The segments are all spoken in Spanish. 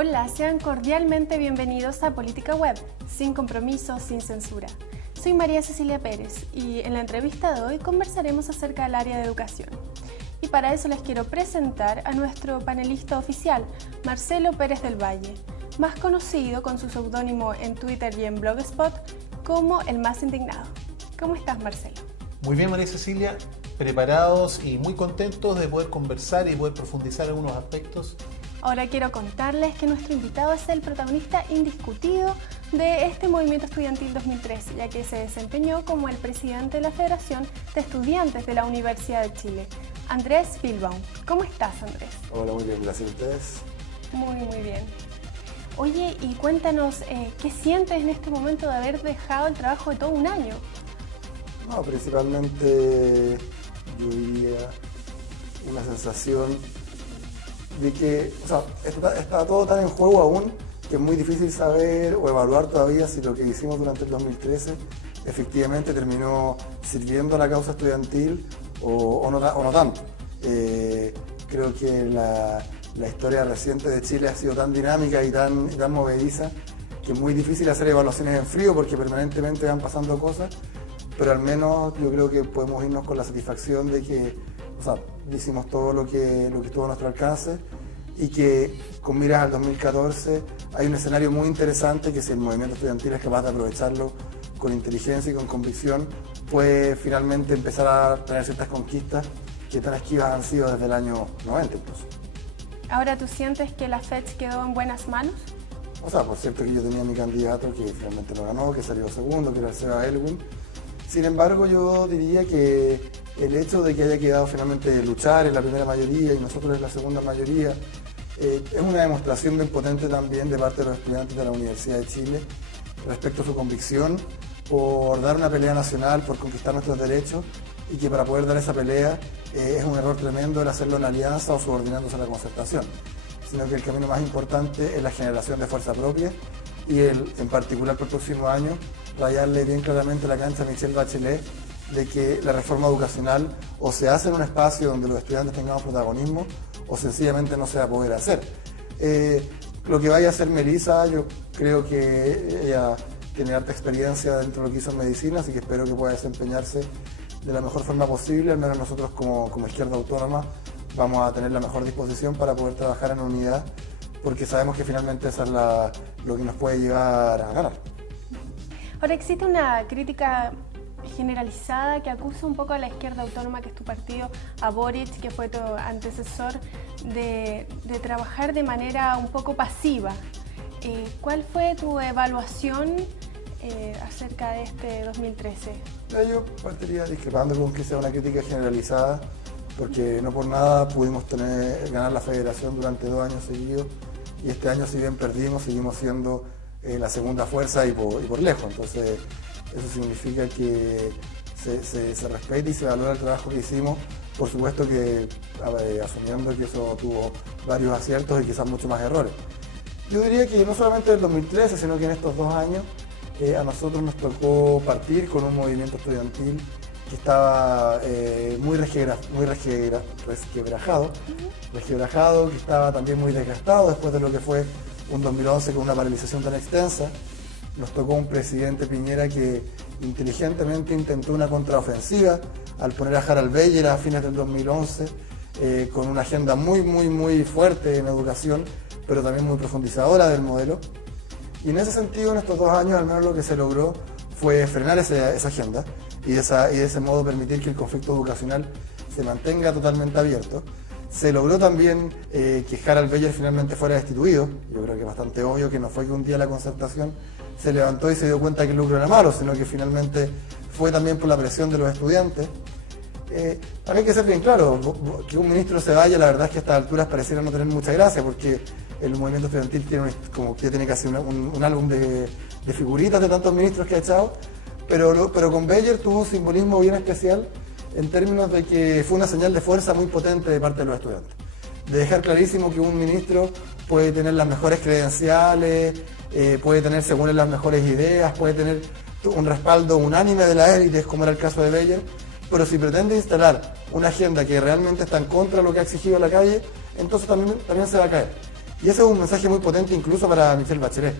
Hola, sean cordialmente bienvenidos a Política Web, sin compromiso, sin censura. Soy María Cecilia Pérez y en la entrevista de hoy conversaremos acerca del área de educación. Y para eso les quiero presentar a nuestro panelista oficial, Marcelo Pérez del Valle, más conocido con su seudónimo en Twitter y en Blogspot como El Más Indignado. ¿Cómo estás, Marcelo? Muy bien, María Cecilia, preparados y muy contentos de poder conversar y poder profundizar en algunos aspectos. Ahora quiero contarles que nuestro invitado es el protagonista indiscutido de este movimiento estudiantil 2013, ya que se desempeñó como el presidente de la Federación de Estudiantes de la Universidad de Chile, Andrés Pilbaum. ¿Cómo estás, Andrés? Hola, muy bien, gracias a ustedes. Muy bien. Oye, y cuéntanos, ¿qué sientes en este momento de haber dejado el trabajo de todo un año? No, principalmente yo diría una sensación de que, está todo tan en juego aún que es muy difícil saber o evaluar todavía si lo que hicimos durante el 2013 efectivamente terminó sirviendo a la causa estudiantil o no tanto. Creo que la historia reciente de Chile ha sido tan dinámica y tan movediza que es muy difícil hacer evaluaciones en frío porque permanentemente van pasando cosas, pero al menos yo creo que podemos irnos con la satisfacción de que hicimos todo lo que estuvo a nuestro alcance y que con miras al 2014 hay un escenario muy interesante que si el movimiento estudiantil es capaz de aprovecharlo con inteligencia y con convicción, puede finalmente empezar a tener ciertas conquistas que tan esquivas han sido desde el año 90 incluso. ¿Ahora tú sientes que la FED quedó en buenas manos? Por cierto que yo tenía mi candidato que finalmente no ganó, que salió segundo, que era el Seba Elwin. Sin embargo, yo diría que el hecho de que haya quedado finalmente luchar en la primera mayoría y nosotros en la segunda mayoría es una demostración de impotente también de parte de los estudiantes de la Universidad de Chile respecto a su convicción por dar una pelea nacional, por conquistar nuestros derechos y que para poder dar esa pelea es un error tremendo el hacerlo en alianza o subordinándose a la concertación, sino que el camino más importante es la generación de fuerza propia y en particular por el próximo año rayarle bien claramente la cancha a Michelle Bachelet de que la reforma educacional o se hace en un espacio donde los estudiantes tengamos protagonismo o sencillamente no se va a poder hacer. Lo que vaya a hacer Melissa, yo creo que ella tiene harta experiencia dentro de lo que hizo en medicina, así que espero que pueda desempeñarse de la mejor forma posible. Al menos nosotros como izquierda autónoma vamos a tener la mejor disposición para poder trabajar en unidad, porque sabemos que finalmente eso es lo que nos puede llevar a ganar. Ahora existe una crítica generalizada que acusa un poco a la izquierda autónoma, que es tu partido, a Boric, que fue tu antecesor, de trabajar de manera un poco pasiva. ¿Cuál fue tu evaluación acerca de este 2013? Yo partiría discrepando con que sea una crítica generalizada, porque no por nada pudimos ganar la federación durante 2 años seguidos y este año, si bien perdimos, seguimos siendo la segunda fuerza y por lejos. Entonces eso significa que se respeta y se valora el trabajo que hicimos, por supuesto que asumiendo que eso tuvo varios aciertos y quizás muchos más errores. Yo diría que no solamente en el 2013, sino que en estos 2 años a nosotros nos tocó partir con un movimiento estudiantil que estaba muy resquebrajado, que estaba también muy desgastado después de lo que fue un 2011 con una paralización tan extensa. Nos tocó un presidente Piñera que inteligentemente intentó una contraofensiva al poner a Harald Beyer a fines del 2011 con una agenda muy fuerte en educación, pero también muy profundizadora del modelo. Y en ese sentido, en estos 2 años, al menos lo que se logró fue frenar esa agenda y de ese modo permitir que el conflicto educacional se mantenga totalmente abierto. Se logró también que Harald Beyer finalmente fuera destituido. Yo creo que es bastante obvio que no fue que un día la concertación se levantó y se dio cuenta que el lucro era malo, sino que finalmente fue también por la presión de los estudiantes. También hay que ser bien claro, que un ministro se vaya, la verdad es que a estas alturas pareciera no tener mucha gracia, porque el movimiento estudiantil tiene casi un álbum de figuritas de tantos ministros que ha echado, pero con Beyer tuvo un simbolismo bien especial en términos de que fue una señal de fuerza muy potente de parte de los estudiantes, de dejar clarísimo que un ministro puede tener las mejores credenciales, puede tener según él las mejores ideas, puede tener un respaldo unánime de las élites, como era el caso de Beyer, pero si pretende instalar una agenda que realmente está en contra de lo que ha exigido la calle, entonces también se va a caer. Y ese es un mensaje muy potente incluso para Michelle Bachelet.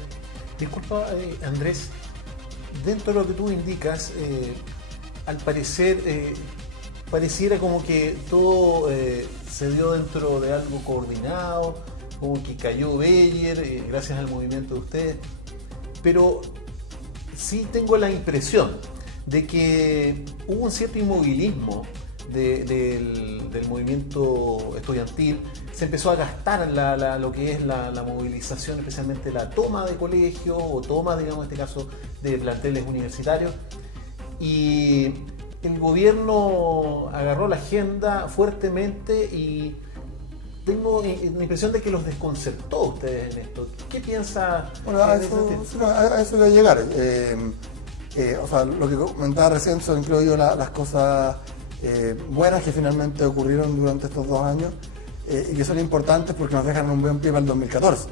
Disculpa, Andrés, dentro de lo que tú indicas, al parecer pareciera como que todo se dio dentro de algo coordinado, como que cayó Beyer gracias al movimiento de ustedes, pero sí tengo la impresión de que hubo un cierto inmovilismo del movimiento estudiantil. Se empezó a gastar lo que es la movilización, especialmente la toma de colegios o toma, digamos, en este caso, de planteles universitarios. Y el gobierno agarró la agenda fuertemente y tengo la impresión de que los desconcertó a ustedes en esto. ¿Qué piensa? Bueno, a eso voy a llegar. O sea, lo que comentaba recién son, creo yo, las cosas buenas que finalmente ocurrieron durante estos 2 años y que son importantes porque nos dejan un buen pie para el 2014.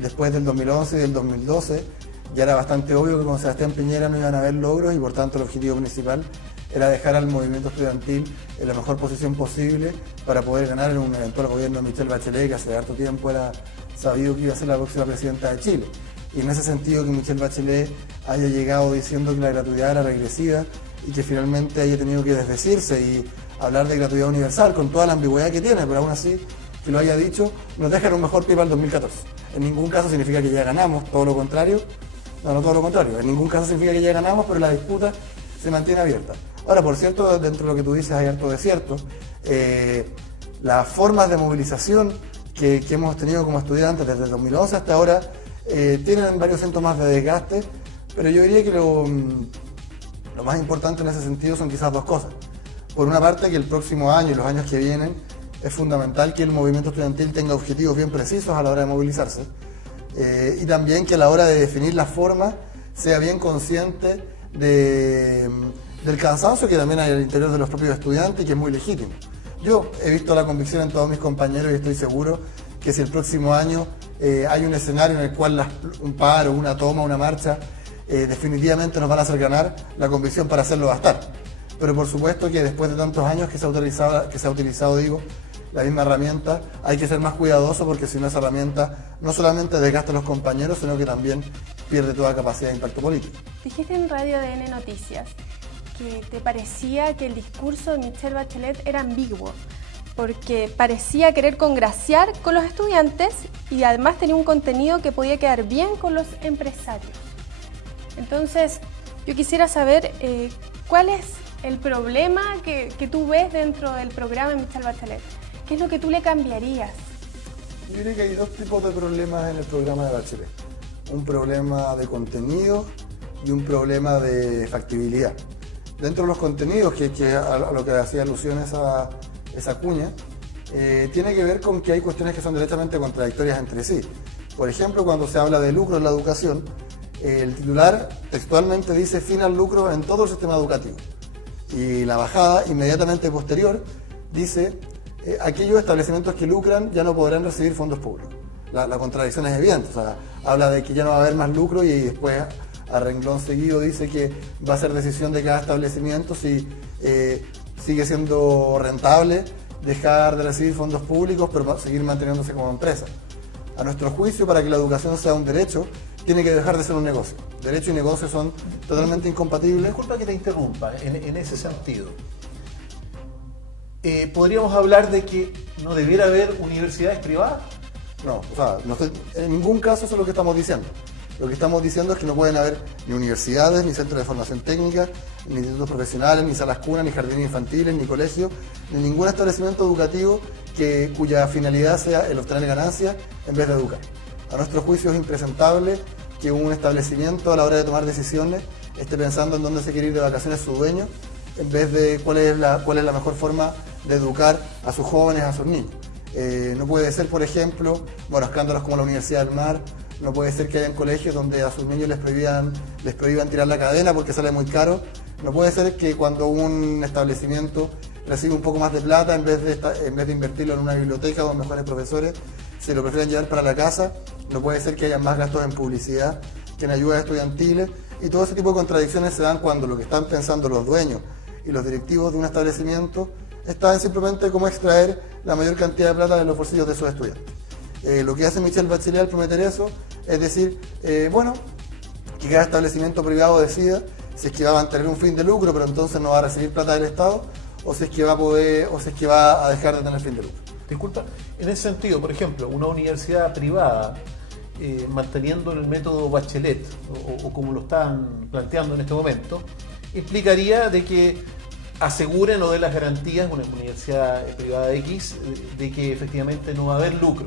Después del 2011 y del 2012 ya era bastante obvio que con Sebastián Piñera no iban a haber logros y por tanto el objetivo principal era dejar al movimiento estudiantil en la mejor posición posible para poder ganar en un eventual gobierno de Michelle Bachelet, que hace harto tiempo era sabido que iba a ser la próxima presidenta de Chile. Y en ese sentido que Michelle Bachelet haya llegado diciendo que la gratuidad era regresiva y que finalmente haya tenido que desdecirse y hablar de gratuidad universal con toda la ambigüedad que tiene, pero aún así que lo haya dicho, nos deja en un mejor pie para el 2014. En ningún caso significa que ya ganamos, todo lo contrario. No, todo lo contrario. En ningún caso significa que ya ganamos, pero la disputa se mantiene abierta. Ahora, por cierto, dentro de lo que tú dices hay harto de cierto. Las formas de movilización que hemos tenido como estudiantes desde el 2011 hasta ahora tienen varios síntomas de desgaste, pero yo diría que lo más importante en ese sentido son quizás 2 cosas. Por una parte, que el próximo año y los años que vienen es fundamental que el movimiento estudiantil tenga objetivos bien precisos a la hora de movilizarse y también que a la hora de definir la forma sea bien consciente del cansancio que también hay al interior de los propios estudiantes y que es muy legítimo. Yo he visto la convicción en todos mis compañeros y estoy seguro que si el próximo año hay un escenario en el cual un paro, una toma, una marcha definitivamente nos van a hacer ganar, la convicción para hacerlo va a estar. Pero por supuesto que después de tantos años que se ha utilizado la misma herramienta, hay que ser más cuidadoso porque si no esa herramienta no solamente desgasta a los compañeros, sino que también pierde toda capacidad de impacto político. Dijiste en Radio DN Noticias que te parecía que el discurso de Michelle Bachelet era ambiguo, porque parecía querer congraciar con los estudiantes y además tenía un contenido que podía quedar bien con los empresarios. Entonces, yo quisiera saber cuál es el problema que tú ves dentro del programa de Michelle Bachelet. ¿Qué es lo que tú le cambiarías? Yo diría que hay 2 tipos de problemas en el programa de Bachelet. Un problema de contenido y un problema de factibilidad. Dentro de los contenidos, que a lo que hacía alusión esa cuña, tiene que ver con que hay cuestiones que son derechamente contradictorias entre sí. Por ejemplo, cuando se habla de lucro en la educación, el titular textualmente dice fin al lucro en todo el sistema educativo. Y la bajada inmediatamente posterior dice aquellos establecimientos que lucran ya no podrán recibir fondos públicos. La contradicción es evidente, o sea, habla de que ya no va a haber más lucro y después a renglón seguido dice que va a ser decisión de cada establecimiento si sigue siendo rentable dejar de recibir fondos públicos pero seguir manteniéndose como empresa. A nuestro juicio, para que la educación sea un derecho, tiene que dejar de ser un negocio. Derecho y negocio son totalmente incompatibles. Disculpa que te interrumpa en ese sentido. ¿Podríamos hablar de que no debiera haber universidades privadas? No, o sea, en ningún caso eso es lo que estamos diciendo. Lo que estamos diciendo es que no pueden haber ni universidades, ni centros de formación técnica, ni institutos profesionales, ni salas cunas, ni jardines infantiles, ni colegios, ni ningún establecimiento educativo cuya finalidad sea el obtener ganancias en vez de educar. A nuestro juicio es impresentable que un establecimiento a la hora de tomar decisiones esté pensando en dónde se quiere ir de vacaciones su dueño, en vez de cuál es la mejor forma de educar a sus jóvenes, a sus niños. No puede ser, por ejemplo, escándalos como la Universidad del Mar, no puede ser que hayan colegios donde a sus niños les prohíban tirar la cadena porque sale muy caro, no puede ser que cuando un establecimiento recibe un poco más de plata, en vez de invertirlo en una biblioteca o en mejores profesores, se lo prefieran llevar para la casa, no puede ser que haya más gastos en publicidad que en ayudas estudiantiles, y todo ese tipo de contradicciones se dan cuando lo que están pensando los dueños y los directivos de un establecimiento está en simplemente cómo extraer la mayor cantidad de plata de los bolsillos de sus estudiantes. Lo que hace Michelle Bachelet al prometer eso es decir, bueno, que cada establecimiento privado decida si es que va a mantener un fin de lucro, pero entonces no va a recibir plata del Estado, o si es que va a poder, o si es que va a dejar de tener fin de lucro. Disculpa, en ese sentido, por ejemplo, una universidad privada manteniendo el método Bachelet, o como lo están planteando en este momento, implicaría de que aseguren o den las garantías, una universidad privada X, de que efectivamente no va a haber lucro.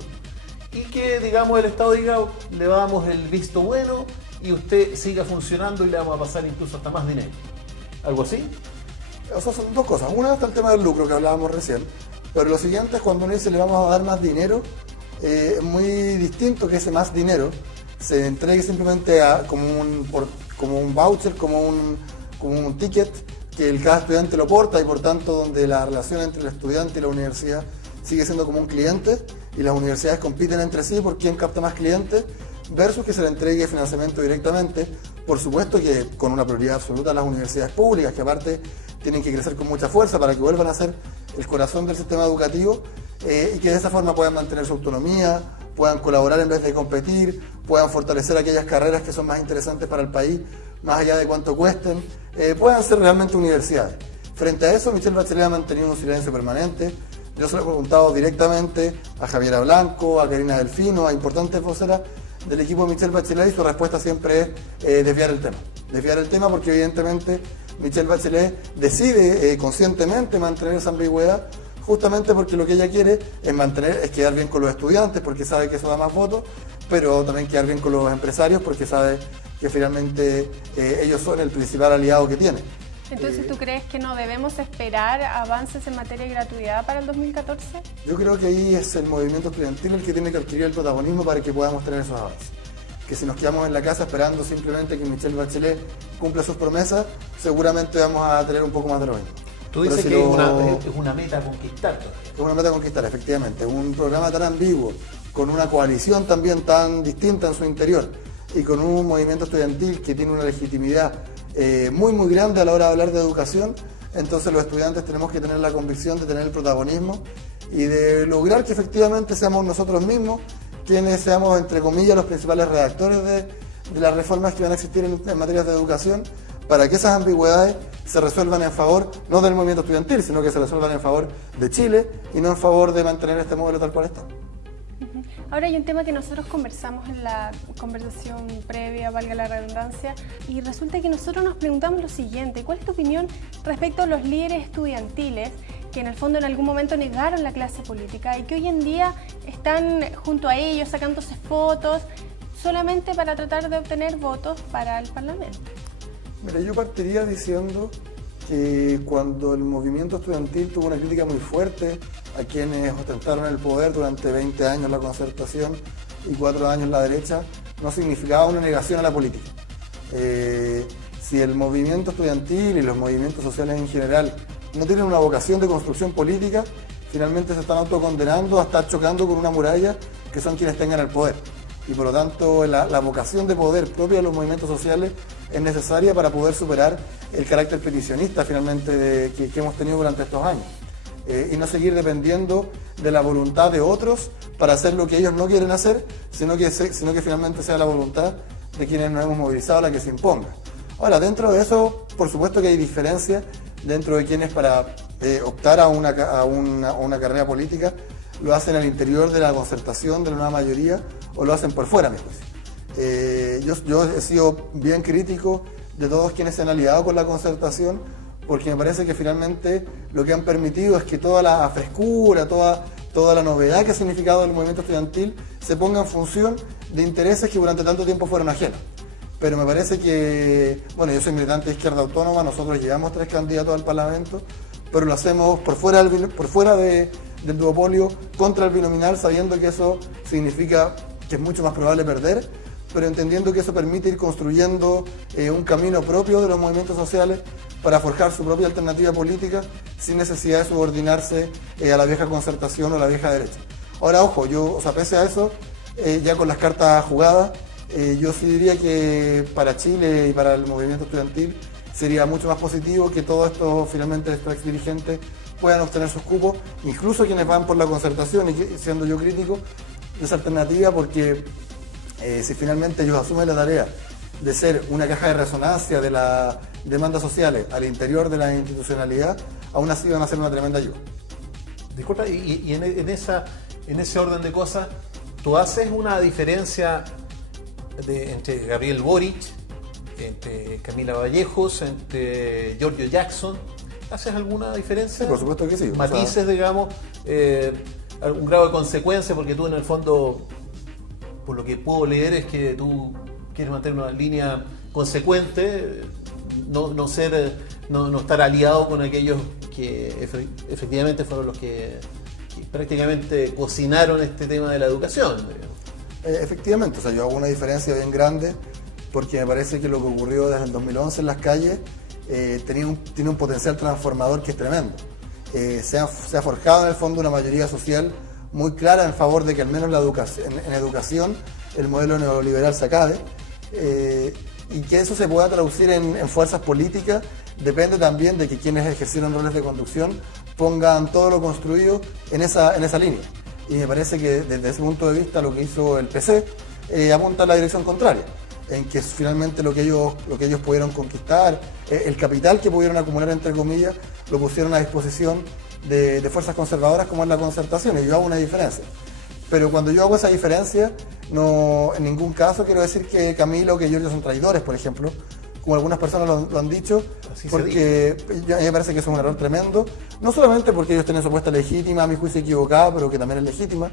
Y que, digamos, el Estado diga, le damos el visto bueno y usted siga funcionando y le vamos a pasar incluso hasta más dinero. ¿Algo así? O sea, son dos cosas. Una está el tema del lucro que hablábamos recién, pero lo siguiente es cuando uno dice le vamos a dar más dinero, es muy distinto que ese más dinero se entregue simplemente como un voucher, como un ticket que cada estudiante lo porta y por tanto donde la relación entre el estudiante y la universidad sigue siendo como un cliente y las universidades compiten entre sí por quién capta más clientes versus que se le entregue financiamiento directamente, por supuesto que con una prioridad absoluta a las universidades públicas que aparte tienen que crecer con mucha fuerza para que vuelvan a ser el corazón del sistema educativo y que de esa forma puedan mantener su autonomía, puedan colaborar en vez de competir, puedan fortalecer aquellas carreras que son más interesantes para el país, más allá de cuánto cuesten, puedan ser realmente universidades. Frente a eso, Michelle Bachelet ha mantenido un silencio permanente. Yo se lo he preguntado directamente a Javiera Blanco, a Karina Delfino, a importantes voceras del equipo de Michelle Bachelet y su respuesta siempre es desviar el tema. Desviar el tema porque evidentemente Michelle Bachelet decide conscientemente mantener esa ambigüedad justamente porque lo que ella quiere es quedar bien con los estudiantes porque sabe que eso da más votos, pero también quedar bien con los empresarios porque sabe que finalmente ellos son el principal aliado que tiene. Entonces, ¿tú crees que no debemos esperar avances en materia de gratuidad para el 2014? Yo creo que ahí es el movimiento estudiantil el que tiene que adquirir el protagonismo para que podamos tener esos avances. Que si nos quedamos en la casa esperando simplemente que Michelle Bachelet cumpla sus promesas, seguramente vamos a tener un poco más de lo mismo. Tú dices que es una meta a conquistar. Es una meta a conquistar, efectivamente. Un programa tan ambiguo, con una coalición también tan distinta en su interior y con un movimiento estudiantil que tiene una legitimidad muy muy grande a la hora de hablar de educación, entonces los estudiantes tenemos que tener la convicción de tener el protagonismo y de lograr que efectivamente seamos nosotros mismos quienes seamos, entre comillas, los principales redactores de las reformas que van a existir en materias de educación, para que esas ambigüedades se resuelvan en favor, no del movimiento estudiantil, sino que se resuelvan en favor de Chile y no en favor de mantener este modelo tal cual está. Ahora hay un tema que nosotros conversamos en la conversación previa, valga la redundancia, y resulta que nosotros nos preguntamos lo siguiente: ¿cuál es tu opinión respecto a los líderes estudiantiles que en el fondo en algún momento negaron la clase política y que hoy en día están junto a ellos sacándose fotos solamente para tratar de obtener votos para el Parlamento? Mira, yo partiría diciendo que cuando el movimiento estudiantil tuvo una crítica muy fuerte a quienes ostentaron el poder durante 20 años la Concertación y 4 años la derecha, no significaba una negación a la política. Si el movimiento estudiantil y los movimientos sociales en general no tienen una vocación de construcción política, finalmente se están autocondenando a estar chocando con una muralla que son quienes tengan el poder. Y por lo tanto la vocación de poder propia de los movimientos sociales es necesaria para poder superar el carácter peticionista finalmente que hemos tenido durante estos años. Y no seguir dependiendo de la voluntad de otros para hacer lo que ellos no quieren hacer, sino que finalmente sea la voluntad de quienes nos hemos movilizado la que se imponga. Ahora, dentro de eso, por supuesto que hay diferencias dentro de quienes para optar a una carrera política lo hacen al interior de la concertación de la nueva mayoría o lo hacen por fuera, a mi juicio. Yo he sido bien crítico de todos quienes se han aliado con la concertación, porque me parece que finalmente lo que han permitido es que toda la frescura, toda la novedad que ha significado el movimiento estudiantil se ponga en función de intereses que durante tanto tiempo fueron ajenos. Pero me parece que, bueno, yo soy militante de Izquierda Autónoma, nosotros llevamos 3 candidatos al Parlamento, pero lo hacemos por fuera del duopolio, contra el binominal, sabiendo que eso significa que es mucho más probable perder, pero entendiendo que eso permite ir construyendo un camino propio de los movimientos sociales para forjar su propia alternativa política sin necesidad de subordinarse a la vieja concertación o a la vieja derecha. Ahora, ojo, pese a eso, ya con las cartas jugadas, yo sí diría que para Chile y para el movimiento estudiantil sería mucho más positivo que todos estos exdirigentes puedan obtener sus cupos, incluso quienes van por la concertación, y siendo yo crítico, alternativa porque si finalmente ellos asumen la tarea de ser una caja de resonancia de las demandas sociales al interior de la institucionalidad, aún así van a ser una tremenda ayuda. Disculpa, y en ese orden de cosas, ¿tú haces una diferencia entre Gabriel Boric, entre Camila Vallejos, entre Giorgio Jackson? ¿Haces alguna diferencia? Sí, por supuesto que sí. Matices, digamos, algún grado de consecuencia, porque tú en el fondo, por lo que puedo leer, es que tú quieres mantener una línea consecuente, no estar aliado con aquellos que efectivamente fueron los que prácticamente cocinaron este tema de la educación. Efectivamente, yo hago una diferencia bien grande porque me parece que lo que ocurrió desde el 2011 en las calles tiene un potencial transformador que es tremendo. Se ha forjado en el fondo una mayoría social muy clara en favor de que al menos en educación el modelo neoliberal se acabe, y que eso se pueda traducir en fuerzas políticas depende también de que quienes ejercieron roles de conducción pongan todo lo construido en esa línea. Y me parece que desde ese punto de vista lo que hizo el PC apunta en la dirección contraria, en que finalmente lo que ellos pudieron conquistar, el capital que pudieron acumular, entre comillas, lo pusieron a disposición de fuerzas conservadoras como es la Concertación, y yo hago una diferencia. Pero cuando yo hago esa diferencia, no en ningún caso quiero decir que Camilo o que Giorgio son traidores, por ejemplo, como algunas personas lo han dicho, porque a mí me parece que eso es un error tremendo, no solamente porque ellos tienen su apuesta legítima, a mi juicio equivocada, pero que también es legítima,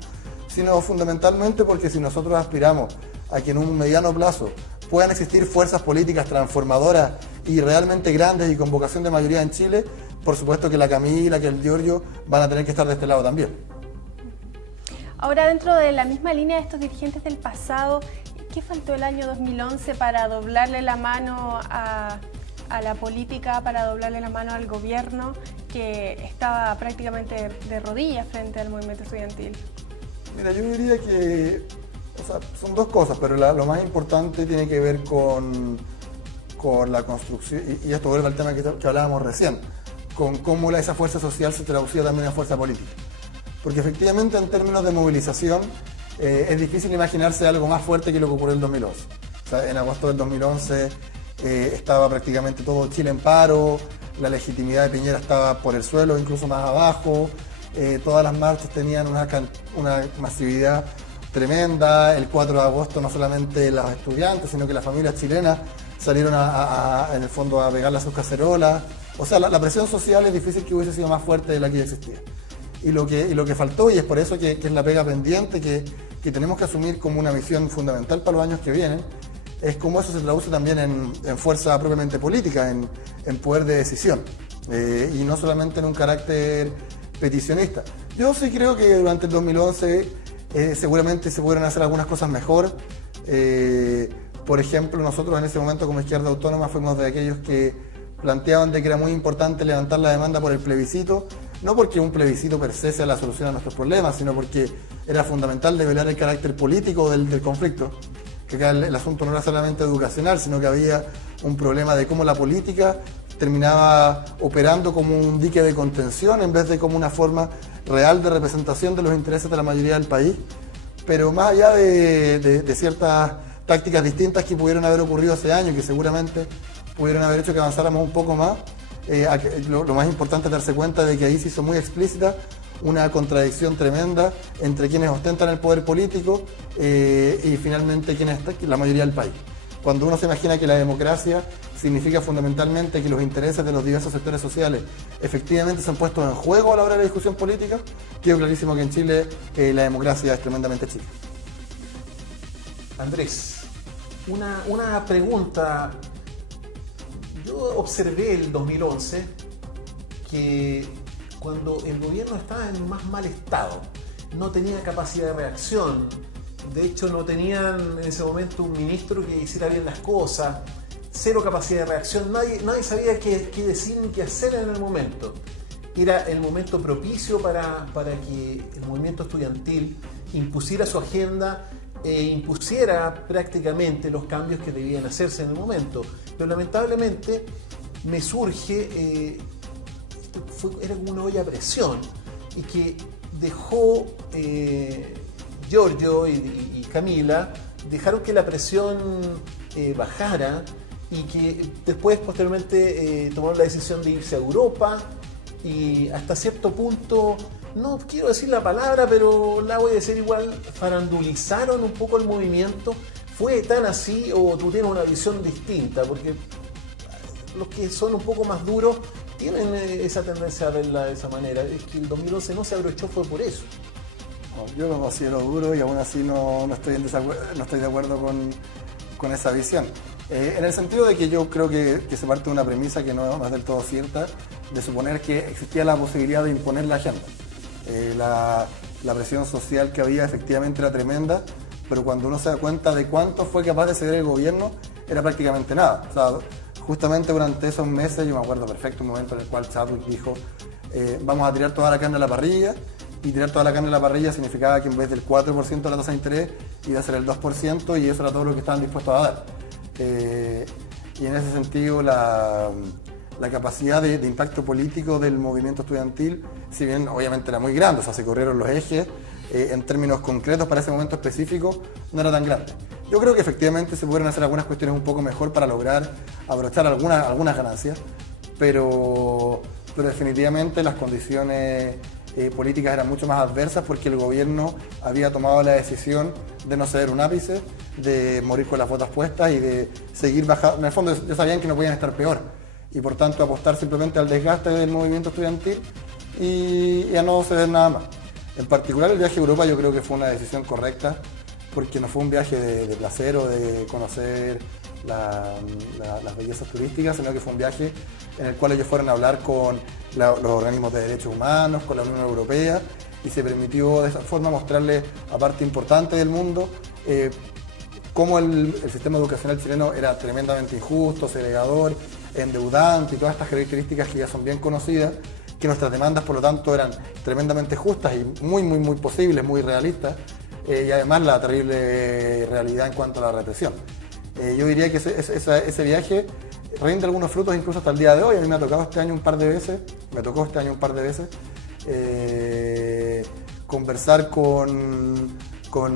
sino fundamentalmente porque si nosotros aspiramos a que en un mediano plazo puedan existir fuerzas políticas transformadoras y realmente grandes y con vocación de mayoría en Chile, por supuesto que la Camila, que el Giorgio van a tener que estar de este lado también. Ahora, dentro de la misma línea de estos dirigentes del pasado, ¿qué faltó el año 2011 para doblarle la mano a la política, para doblarle la mano al gobierno que estaba prácticamente de rodillas frente al movimiento estudiantil? Mira, yo diría que son dos cosas, pero lo más importante tiene que ver con la construcción, y esto vuelve al tema que hablábamos recién, con cómo esa fuerza social se traducía también en fuerza política. Porque efectivamente en términos de movilización es difícil imaginarse algo más fuerte que lo que ocurrió en el 2011. En agosto del 2011 estaba prácticamente todo Chile en paro, la legitimidad de Piñera estaba por el suelo, incluso más abajo, todas las marchas tenían una masividad tremenda. El 4 de agosto no solamente los estudiantes, sino que las familias chilenas salieron en el fondo a pegarle a sus cacerolas. O sea, la presión social es difícil que hubiese sido más fuerte de la que ya existía. Y lo que faltó, y es por eso que es la pega pendiente que tenemos que asumir como una misión fundamental para los años que vienen, es cómo eso se traduce también en fuerza propiamente política, en poder de decisión, y no solamente en un carácter peticionista. Yo sí creo que durante el 2011 seguramente se pudieron hacer algunas cosas mejor. Por ejemplo, nosotros en ese momento como Izquierda Autónoma fuimos de aquellos que planteaban de que era muy importante levantar la demanda por el plebiscito, no porque un plebiscito per se sea la solución a nuestros problemas, sino porque era fundamental develar el carácter político del conflicto, que acá el asunto no era solamente educacional, sino que había un problema de cómo la política terminaba operando como un dique de contención en vez de como una forma real de representación de los intereses de la mayoría del país. Pero más allá de ciertas tácticas distintas que pudieron haber ocurrido hace años y que seguramente pudieron haber hecho que avanzáramos un poco más, lo más importante es darse cuenta de que ahí se hizo muy explícita una contradicción tremenda entre quienes ostentan el poder político y finalmente la mayoría del país. Cuando uno se imagina que la democracia significa fundamentalmente que los intereses de los diversos sectores sociales efectivamente son puestos en juego a la hora de la discusión política, quedó clarísimo que en Chile la democracia es tremendamente chica. Andrés, una pregunta. Yo observé el 2011 que cuando el gobierno estaba en más mal estado, no tenía capacidad de reacción, de hecho no tenían en ese momento un ministro que hiciera bien las cosas, cero capacidad de reacción, nadie sabía qué decir ni qué hacer en el momento. Era el momento propicio para que el movimiento estudiantil impusiera su agenda e impusiera prácticamente los cambios que debían hacerse en el momento. Pero lamentablemente me surge, era como una olla a presión y que dejó Giorgio y Camila dejaron que la presión bajara y que después, posteriormente, tomaron la decisión de irse a Europa y hasta cierto punto, no quiero decir la palabra, pero la voy a decir igual, farandulizaron un poco el movimiento. ¿Fue tan así o tú tienes una visión distinta? Porque los que son un poco más duros tienen esa tendencia a verla de esa manera. Es que el 2011 no se abrochó, fue por eso. No, yo lo considero duro y aún así no estoy de acuerdo con esa visión. En el sentido de que yo creo que se parte de una premisa que no es del todo cierta, de suponer que existía la posibilidad de imponer la agenda. La presión social que había efectivamente era tremenda, pero cuando uno se da cuenta de cuánto fue capaz de ceder el gobierno, era prácticamente nada. O sea, justamente durante esos meses, yo me acuerdo perfecto un momento en el cual Chadwick dijo, vamos a tirar toda la carne a la parrilla, y tirar toda la carne a la parrilla significaba que en vez del 4% de la tasa de interés iba a ser el 2%, y eso era todo lo que estaban dispuestos a dar. Y en ese sentido la capacidad de impacto político del movimiento estudiantil, si bien obviamente era muy grande, o sea, se corrieron los ejes, en términos concretos para ese momento específico no era tan grande. Yo creo que efectivamente se pudieron hacer algunas cuestiones un poco mejor para lograr abrochar algunas ganancias, pero definitivamente las condiciones políticas eran mucho más adversas porque el gobierno había tomado la decisión de no ceder un ápice, de morir con las botas puestas y de seguir bajando. En el fondo ya sabían que no podían estar peor y por tanto apostar simplemente al desgaste del movimiento estudiantil y a no ceder nada más. En particular el viaje a Europa yo creo que fue una decisión correcta porque no fue un viaje de placer o de conocer las bellezas turísticas, sino que fue un viaje en el cual ellos fueron a hablar con los organismos de derechos humanos, con la Unión Europea, y se permitió de esa forma mostrarle a parte importante del mundo cómo el sistema educacional chileno era tremendamente injusto, segregador, endeudante y todas estas características que ya son bien conocidas, que nuestras demandas por lo tanto eran tremendamente justas y muy posibles, muy realistas, y además la terrible realidad en cuanto a la represión. Yo diría que ese viaje rinde algunos frutos incluso hasta el día de hoy. A mí me tocó este año un par de veces conversar con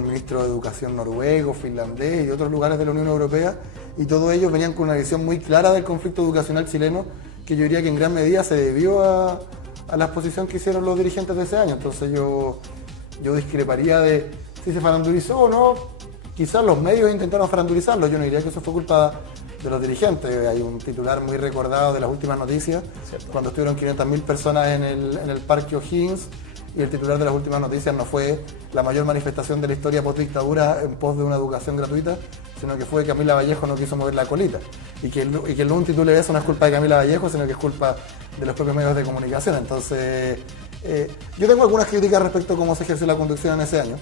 ministros de educación noruego, finlandés y de otros lugares de la Unión Europea, y todos ellos venían con una visión muy clara del conflicto educacional chileno, que yo diría que en gran medida se debió a la exposición que hicieron los dirigentes de ese año. Entonces yo discreparía de si se farandulizó o no. Quizás los medios intentaron farandulizarlo, yo no diría que eso fue culpa de los dirigentes. Hay un titular muy recordado de las últimas noticias, ¿cierto?, cuando estuvieron 500.000 personas en el Parque O'Higgins, y el titular de las últimas noticias no fue la mayor manifestación de la historia post-dictadura en pos de una educación gratuita, sino que fue que Camila Vallejo no quiso mover la colita. Y que el un titule eso no es culpa de Camila Vallejo, sino que es culpa de los propios medios de comunicación. Entonces, yo tengo algunas críticas respecto a cómo se ejerció la conducción en ese año.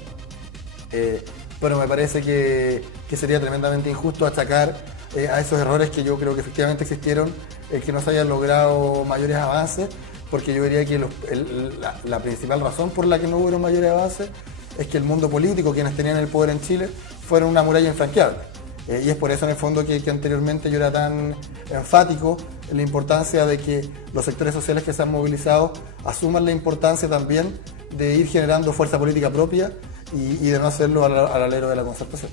Pero me parece que sería tremendamente injusto achacar a esos errores que yo creo que efectivamente existieron, el que no se hayan logrado mayores avances, porque yo diría que la principal razón por la que no hubo mayores avances es que el mundo político, quienes tenían el poder en Chile, fueron una muralla infranqueable. Y es por eso en el fondo que anteriormente yo era tan enfático en la importancia de que los sectores sociales que se han movilizado asuman la importancia también de ir generando fuerza política propia y de no hacerlo al alero de la concertación.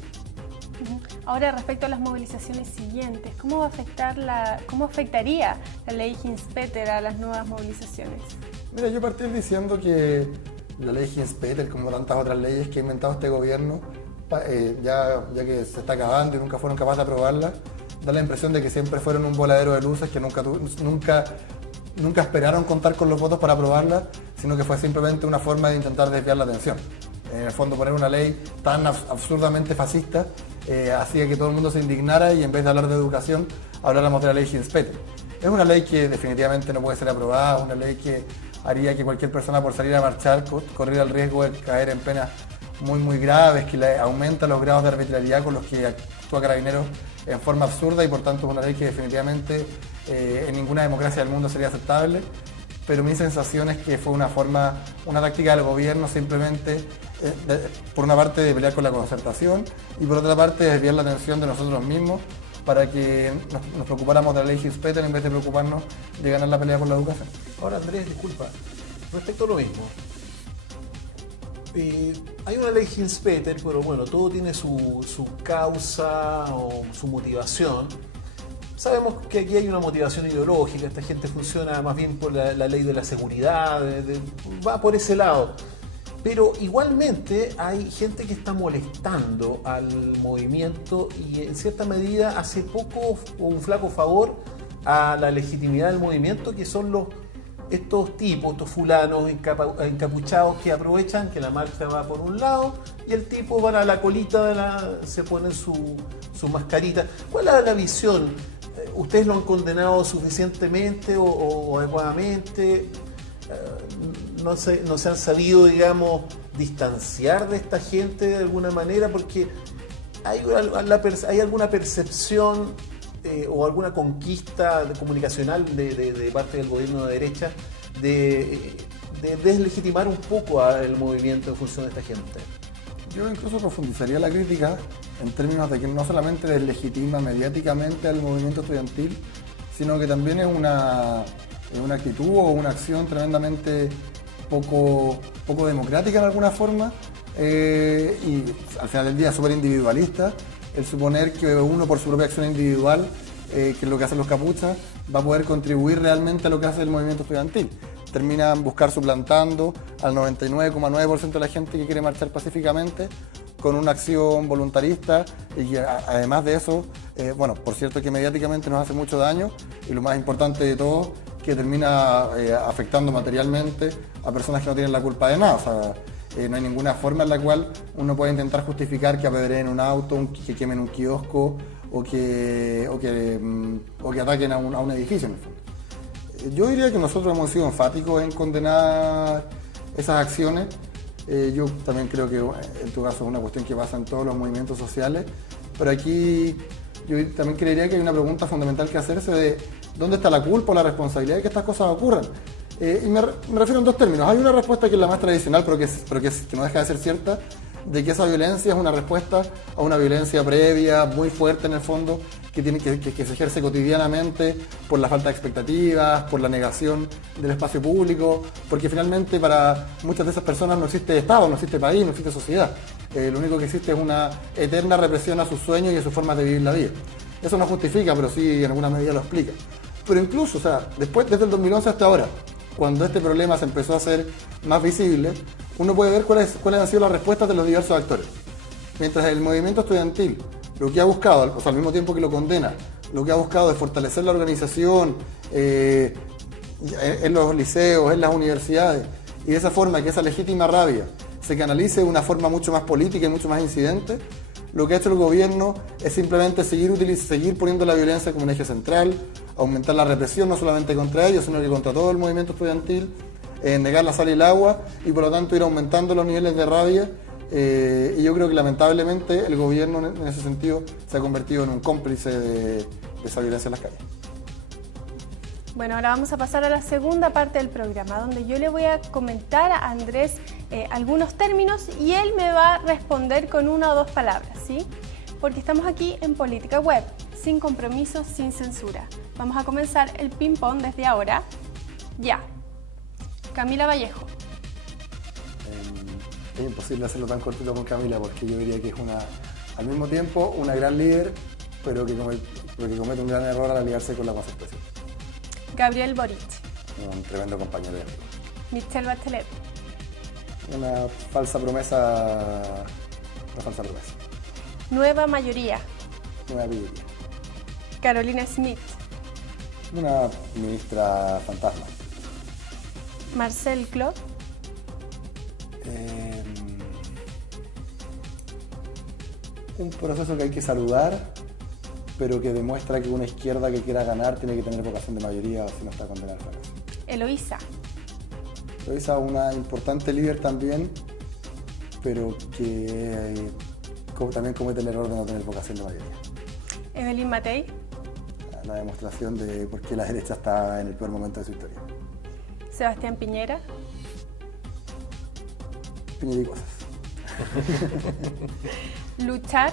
Ahora, respecto a las movilizaciones siguientes, ¿cómo afectaría la ley Hinz-Peter a las nuevas movilizaciones? Mira, yo partí diciendo que la ley Hinz-Peter, como tantas otras leyes que ha inventado este gobierno, ya que se está acabando y nunca fueron capaces de aprobarla, da la impresión de que siempre fueron un voladero de luces, que nunca esperaron contar con los votos para aprobarla, sino que fue simplemente una forma de intentar desviar la atención. En el fondo, poner una ley tan absurdamente fascista hacía que todo el mundo se indignara y en vez de hablar de educación, habláramos de la ley Hinz-Peter. Es una ley que definitivamente no puede ser aprobada, una ley que haría que cualquier persona por salir a marchar corriera el riesgo de caer en penas muy graves, que aumenta los grados de arbitrariedad con los que actúa Carabineros en forma absurda, y por tanto es una ley que definitivamente en ninguna democracia del mundo sería aceptable. Pero mi sensación es que fue una táctica del gobierno simplemente, por una parte, de pelear con la concertación y por otra parte, desviar la atención de nosotros mismos para que nos preocupáramos de la ley Hinz-Peter en vez de preocuparnos de ganar la pelea por la educación. Ahora, Andrés, disculpa, respecto a lo mismo, Hay una ley Hinz-Peter, pero bueno, todo tiene su causa o su motivación. Sabemos que aquí hay una motivación ideológica, esta gente funciona más bien por la ley de la seguridad, va por ese lado. Pero igualmente hay gente que está molestando al movimiento y en cierta medida hace poco un flaco favor a la legitimidad del movimiento, que son estos tipos, estos fulanos encapuchados que aprovechan que la marcha va por un lado y el tipo va a la colita, se ponen su mascarita. ¿Cuál es la visión? ¿Ustedes lo han condenado suficientemente o adecuadamente? No se han sabido, digamos, distanciar de esta gente de alguna manera, porque hay alguna percepción o alguna conquista comunicacional de parte del gobierno de derecha de deslegitimar un poco al movimiento en función de esta gente. Yo incluso profundizaría la crítica en términos de que no solamente deslegitima mediáticamente al movimiento estudiantil, sino que también es una actitud o una acción tremendamente poco democrática en alguna forma y al final del día súper individualista, el suponer que uno por su propia acción individual, que es lo que hacen los capuchas, va a poder contribuir realmente a lo que hace el movimiento estudiantil. Terminan suplantando al 99,9% de la gente que quiere marchar pacíficamente con una acción voluntarista y que además de eso, por cierto que mediáticamente nos hace mucho daño y lo más importante de todo, que termina afectando materialmente a personas que no tienen la culpa de nada. O sea, no hay ninguna forma en la cual uno pueda intentar justificar que apedreen un auto, que quemen un kiosco o que ataquen a un edificio en el fondo. Yo diría que nosotros hemos sido enfáticos en condenar esas acciones. Yo también creo que en tu caso es una cuestión que pasa en todos los movimientos sociales, pero aquí yo también creería que hay una pregunta fundamental que hacerse de dónde está la culpa o la responsabilidad de que estas cosas ocurran. Y me refiero en dos términos. Hay una respuesta que es la más tradicional, pero que no deja de ser cierta, de que esa violencia es una respuesta a una violencia previa, muy fuerte en el fondo, que se ejerce cotidianamente por la falta de expectativas, por la negación del espacio público, porque finalmente para muchas de esas personas no existe Estado, no existe país, no existe sociedad. Lo único que existe es una eterna represión a sus sueños y a sus formas de vivir la vida. Eso no justifica, pero sí en alguna medida lo explica. Pero incluso, desde el 2011 hasta ahora, cuando este problema se empezó a hacer más visible, uno puede ver cuáles han sido las respuestas de los diversos actores. Mientras el movimiento estudiantil lo que ha buscado, al mismo tiempo que lo condena, lo que ha buscado es fortalecer la organización en los liceos, en las universidades, y de esa forma que esa legítima rabia se canalice de una forma mucho más política y mucho más incidente, lo que ha hecho el gobierno es simplemente seguir poniendo la violencia como un eje central, aumentar la represión no solamente contra ellos, sino que contra todo el movimiento estudiantil, negar la sal y el agua y por lo tanto ir aumentando los niveles de rabia. Y yo creo que lamentablemente el gobierno en ese sentido se ha convertido en un cómplice de esa violencia en las calles. Bueno, ahora vamos a pasar a la segunda parte del programa, donde yo le voy a comentar a Andrés algunos términos y él me va a responder con una o dos palabras, ¿sí? Porque estamos aquí en Política Web, sin compromiso, sin censura. Vamos a comenzar el ping-pong desde ahora. Ya. Camila Vallejo. Es imposible hacerlo tan cortito con Camila porque yo diría que es al mismo tiempo una gran líder, pero que comete un gran error al aliarse con la concertación. Gabriel Boric. Un tremendo compañero de amigo. Michelle Bachelet. Una falsa promesa. Nueva mayoría. Nueva mayoría. Carolina Smith. Una ministra fantasma. Marcel Clot. Un proceso que hay que saludar, pero que demuestra que una izquierda que quiera ganar tiene que tener vocación de mayoría, si no está condenada al fracaso. Eloísa. Eloísa, una importante líder también, pero que también comete el error de no tener vocación de mayoría. Evelyn Matei. La demostración de por qué la derecha está en el peor momento de su historia. Sebastián Piñera. Piñera y cosas. Luchar.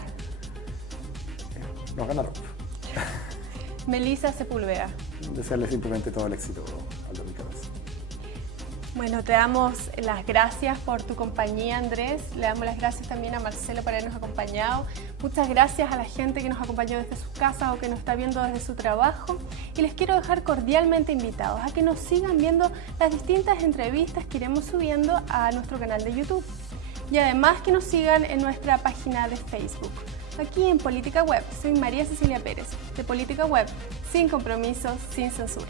Nos ganaron. Melissa Sepúlveda. Desearle simplemente todo el éxito al 2014. Bueno, te damos las gracias por tu compañía, Andrés. Le damos las gracias también a Marcelo por habernos acompañado. Muchas gracias a la gente que nos acompañó desde sus casas o que nos está viendo desde su trabajo. Y les quiero dejar cordialmente invitados a que nos sigan viendo las distintas entrevistas que iremos subiendo a nuestro canal de YouTube. Y además que nos sigan en nuestra página de Facebook. Aquí en Política Web, soy María Cecilia Pérez, de Política Web, sin compromisos, sin censura.